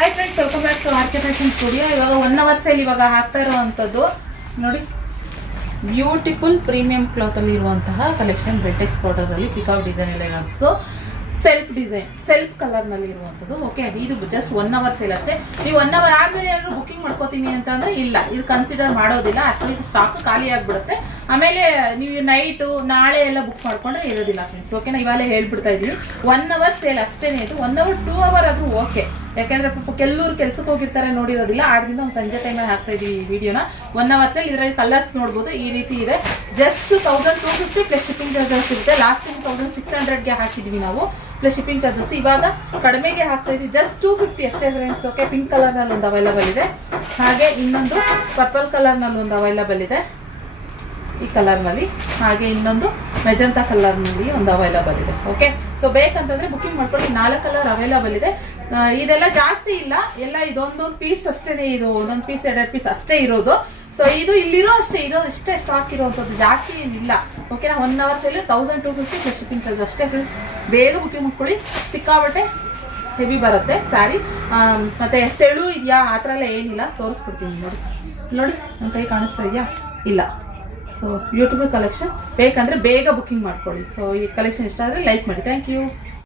Hi friends, welcome back to R K fashion studio. ಇವಾಗ 1 hour sale ಇವಾಗ ಹಾಕ್ತಾ ಇರುವಂಥದ್ದು ನೋಡಿ, ಬ್ಯೂಟಿಫುಲ್ ಪ್ರೀಮಿಯಂ ಕ್ಲಾತಲ್ಲಿ ಇರುವಂತಹ ಕಲೆಕ್ಷನ್. ಬೆಟೆಕ್ಸ್ ಬಾರ್ಡರಲ್ಲಿ ಪಿಕಾಕ್ ಡಿಸೈನ್ ಎಲ್ಲ ಇರೋದು, ಸೆಲ್ಫ್ ಡಿಸೈನ್, ಸೆಲ್ಫ್ ಕಲರ್ನಲ್ಲಿ ಇರುವಂಥದ್ದು. ಓಕೆ, ಇದು ಜಸ್ಟ್ 1 hour ಸೇಲ್ ಅಷ್ಟೇ. ನೀವು 1 hour ಆದಮೇಲೆ ಏನಾದರೂ ಬುಕ್ಕಿಂಗ್ ಮಾಡ್ಕೋತೀನಿ ಅಂತ ಅಂದರೆ ಇಲ್ಲ, ಇದು ಕನ್ಸಿಡರ್ ಮಾಡೋದಿಲ್ಲ. ಅಷ್ಟೊಂದು ಸ್ಟಾಕ್ ಖಾಲಿ ಆಗಿಬಿಡುತ್ತೆ. ಆಮೇಲೆ ನೀವು ನೈಟು ನಾಳೆ ಎಲ್ಲ ಬುಕ್ ಮಾಡ್ಕೊಂಡ್ರೆ ಇರೋದಿಲ್ಲ ಫ್ರೆಂಡ್ಸ್. ಓಕೆನಾ, ಇವಾಗಲೇ ಹೇಳ್ಬಿಡ್ತಾ ಇದ್ದೀನಿ. 1 hour ಸೇಲ್ ಅಷ್ಟೇ ಇದು. 1 hour 2 hour ಆದರೂ ಓಕೆ, ಯಾಕೆಂದ್ರೆ ಪಾಪ ಕೆಲವರು ಕೆಲ್ಸಕ್ಕೆ ಹೋಗಿರ್ತಾರೆ, ನೋಡಿರೋದಿಲ್ಲ. ಆದ್ರಿಂದ ಒಂದು ಸಂಜೆ ಟೈಮಲ್ಲಿ ಹಾಕ್ತಾ ಇದೀವಿ ಈ ವಿಡಿಯೋನ. 1 hour ಸೇಲ್. ಇದರಲ್ಲಿ ಕಲರ್ಸ್ ನೋಡ್ಬೋದು, ಈ ರೀತಿ ಇದೆ. ಜಸ್ಟ್ 1250 ಪ್ಲಸ್ ಶಿಪ್ಪಿಂಗ್ ಚಾರ್ಜಸ್ ಇರುತ್ತೆ. ಲಾಸ್ಟ್ ಟೈಮ್ 1600ಗೆ ಹಾಕಿದ್ವಿ ನಾವು, ಪ್ಲಸ್ ಶಿಪ್ಪಿಂಗ್ ಚಾರ್ಜಸ್. ಇವಾಗ ಕಡಿಮೆಗೆ ಹಾಕ್ತಾ ಇದೀವಿ, ಜಸ್ಟ್ 250 ಅಷ್ಟೇ ಫ್ರೆಂಡ್ಸ್. ಓಕೆ, ಪಿಂಕ್ ಕಲರ್ನಲ್ಲಿ ಒಂದು ಅವೈಲಬಲ್ ಇದೆ, ಹಾಗೆ ಇನ್ನೊಂದು ಪರ್ಪಲ್ ಕಲರ್ನಲ್ಲಿ ಒಂದು ಅವೈಲಬಲ್ ಇದೆ ಈ ಕಲರ್ನಲ್ಲಿ, ಹಾಗೆ ಇನ್ನೊಂದು ಮೆಜಂತಾ ಕಲರ್ನಲ್ಲಿ ಒಂದು ಅವೈಲಬಲ್ ಇದೆ. ಓಕೆ, ಸೊ ಬೇಕಂತಂದ್ರೆ ಬುಕಿಂಗ್ ಮಾಡ್ಕೊಳ್ಳಿ. 4 ಕಲರ್ ಅವೈಲಬಲ್ ಇದೆ. ಇದೆಲ್ಲ ಜಾಸ್ತಿ ಇಲ್ಲ, ಎಲ್ಲ ಇದೊಂದೊಂದು ಪೀಸ್ ಅಷ್ಟೇನೆ. ಇದು ಒಂದೊಂದು ಪೀಸ್ 2 ಪೀಸ್ ಅಷ್ಟೇ ಇರೋದು. ಸೊ ಇದು ಇಲ್ಲಿರೋ ಅಷ್ಟೇ ಇರೋದು, ಇಷ್ಟೇ ಸ್ಟಾಕ್ ಇರೋವಂಥದ್ದು, ಜಾಸ್ತಿ ಏನಿಲ್ಲ. ಓಕೆನಾ, 1 hour sale 1250 plus shipping charge ಅಷ್ಟೇ ಫ್ರೆಂಡ್ಸ್. ಬೇಗ ಬುಕಿಂಗ್ ಮಾಡ್ಕೊಳ್ಳಿ. ಸಿಕ್ಕಾಬಟ್ಟೆ ಹೆವಿ ಬರುತ್ತೆ ಸ್ಯಾರಿ. ಮತ್ತೆ ತೆಳು ಇದೆಯಾ ಆ ಥರ ಎಲ್ಲ ಏನಿಲ್ಲ, ತೋರಿಸ್ಬಿಡ್ತೀನಿ ನೋಡಿ. ನೋಡಿ ನನ್ನ ಕೈ ಕಾಣಿಸ್ತಾ ಇದೆಯಾ? ಇಲ್ಲ. So beautiful collection. ಬೇಕಂದರೆ ಬೇಗ ಬುಕ್ಕಿಂಗ್ ಮಾಡ್ಕೊಳ್ಳಿ. ಸೊ ಈ ಕಲೆಕ್ಷನ್ ಇಷ್ಟ ಆದರೆ ಲೈಕ್ ಮಾಡಿ. Thank you.